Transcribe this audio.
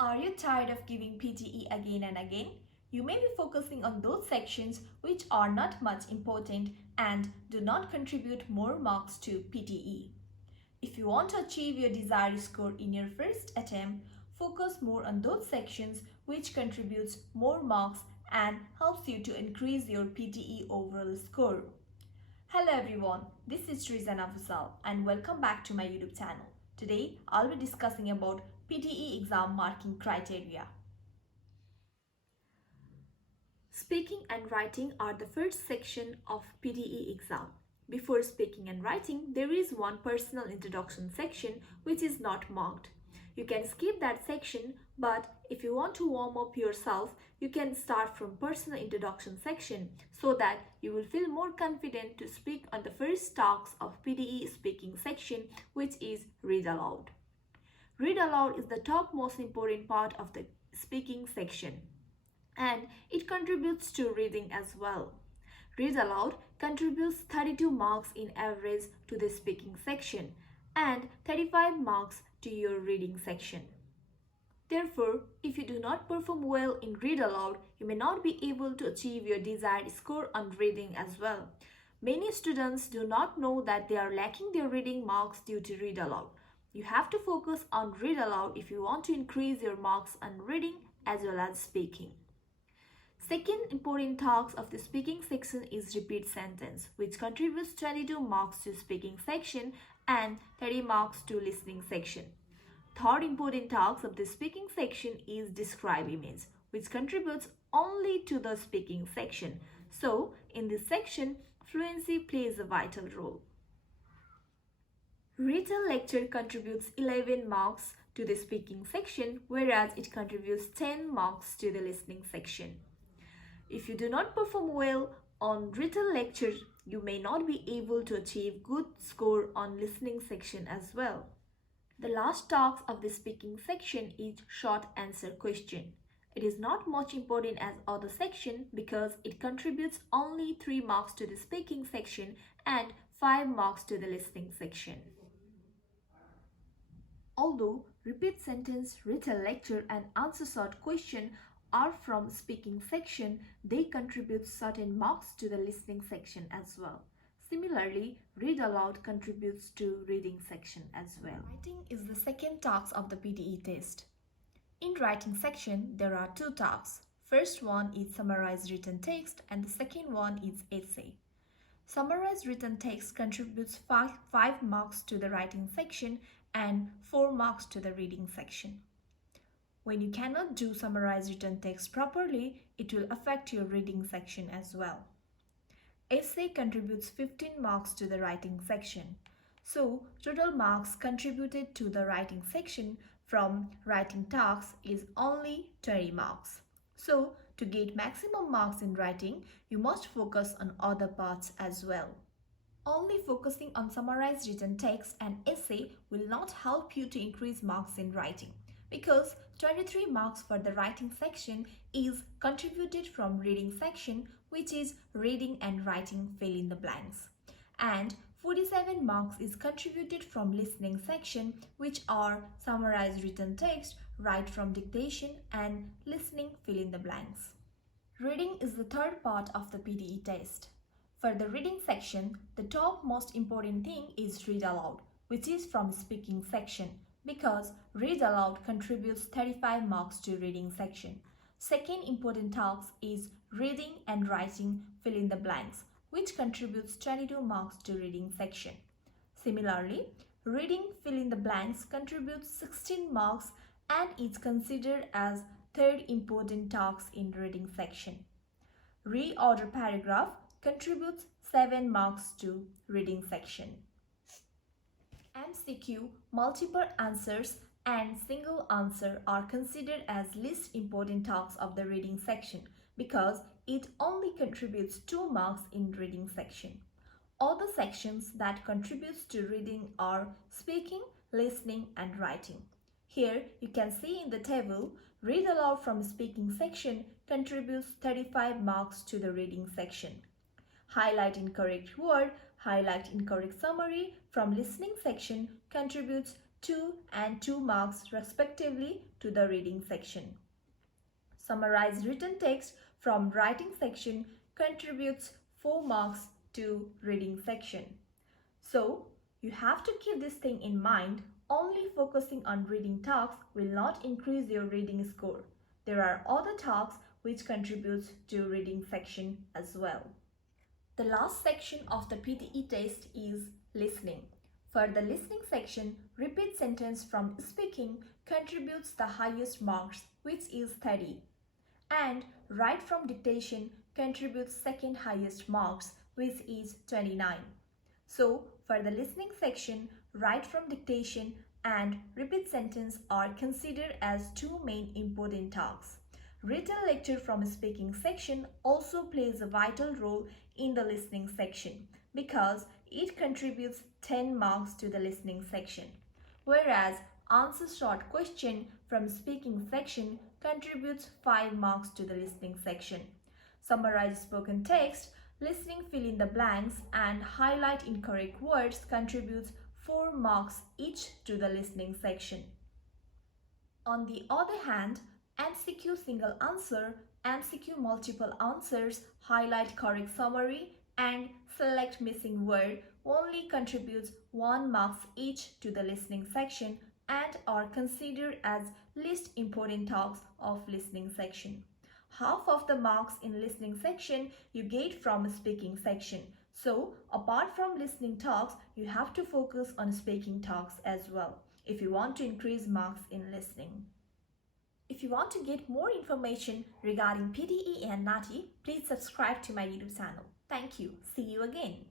Are you tired of giving PTE again and again? You may be focusing on those sections which are not much important and do not contribute more marks to PTE. If you want to achieve your desired score in your first attempt, focus more on those sections which contributes more marks and helps you to increase your PTE overall score. Hello everyone, this is Rizana Fusal and welcome back to my YouTube channel. Today I'll be discussing about PTE exam marking criteria. Speaking and writing are the first section of PTE exam. Before speaking and writing, there is one personal introduction section which is not marked. You can skip that section, but if you want to warm up yourself, you can start from personal introduction section so that you will feel more confident to speak on the first task of PTE speaking section, which is read aloud. Read aloud is the top most important part of the speaking section, and it contributes to reading as well. Read aloud contributes 32 marks in average to the speaking section and 35 marks to your reading section. Therefore, if you do not perform well in read aloud, you may not be able to achieve your desired score on reading as well. Many students do not know that they are lacking their reading marks due to read aloud. You have to focus on read aloud if you want to increase your marks on reading as well as speaking. Second important task of the speaking section is repeat sentence, which contributes 22 marks to speaking section and 30 marks to listening section. Third important task of the speaking section is describe image, which contributes only to the speaking section. So, in this section, fluency plays a vital role. Written lecture contributes 11 marks to the speaking section, whereas it contributes 10 marks to the listening section. If you do not perform well on written lecture, you may not be able to achieve good score on listening section as well. The last task of the speaking section is short answer question. It is not much important as other section because it contributes only 3 marks to the speaking section and 5 marks to the listening section. Although repeat sentence, written lecture and answer short question are from speaking section, they contribute certain marks to the listening section as well. Similarly, read aloud contributes to reading section as well. Writing is the second task of the PTE test. In writing section, there are 2 tasks. First one is summarize written text and the second one is essay. Summarize written text contributes 5 marks to the writing section and 4 marks to the reading section. When you cannot do summarize written text properly, it will affect your reading section as well. Essay contributes 15 marks to the writing section. So, total marks contributed to the writing section from writing tasks is only 20 marks. So, to get maximum marks in writing, you must focus on other parts as well. Only focusing on summarized written text and essay will not help you to increase marks in writing, because 23 marks for the writing section is contributed from reading section, which is reading and writing fill in the blanks, and 47 marks is contributed from listening section, which are summarized written text, write from dictation and listening fill in the blanks. Reading is the third part of the PTE test. For the reading section, the top most important thing is read aloud, which is from speaking section, because read aloud contributes 35 marks to reading section. Second important task is reading and writing fill in the blanks, which contributes 22 marks to reading section. Similarly, reading fill in the blanks contributes 16 marks and is considered as third important task in reading section. Reorder paragraph contributes 7 marks to reading section. MCQ, multiple answers and single answer are considered as least important tasks of the reading section because it only contributes 2 marks in reading section. Other sections that contributes to reading are speaking, listening and writing. Here you can see in the table, read aloud from speaking section contributes 35 marks to the reading section. Highlight incorrect word, highlight incorrect summary from listening section contributes 2 and 2 marks respectively to the reading section. Summarize written text from writing section contributes 4 marks to reading section. So, you have to keep this thing in mind. Only focusing on reading tasks will not increase your reading score. There are other tasks which contributes to reading section as well. The last section of the PTE test is listening. For the listening section, repeat sentence from speaking contributes the highest marks, which is 30. And write from dictation contributes second highest marks, which is 29. So, for the listening section, write from dictation and repeat sentence are considered as two main important tasks. Written lecture from speaking section also plays a vital role in the listening section because it contributes 10 marks to the listening section, whereas answer short question from speaking section contributes 5 marks to the listening section. Summarize spoken text, listening fill in the blanks and highlight incorrect words contributes 4 marks each to the listening section. On the other hand, MCQ single answer, MCQ multiple answers, highlight correct summary and select missing word only contributes 1 marks each to the listening section and are considered as least important tasks of listening section. Half of the marks in listening section you get from speaking section. So, apart from listening tasks, you have to focus on speaking tasks as well if you want to increase marks in listening. If you want to get more information regarding PTE and NATI, please subscribe to my YouTube channel. Thank you. See you again.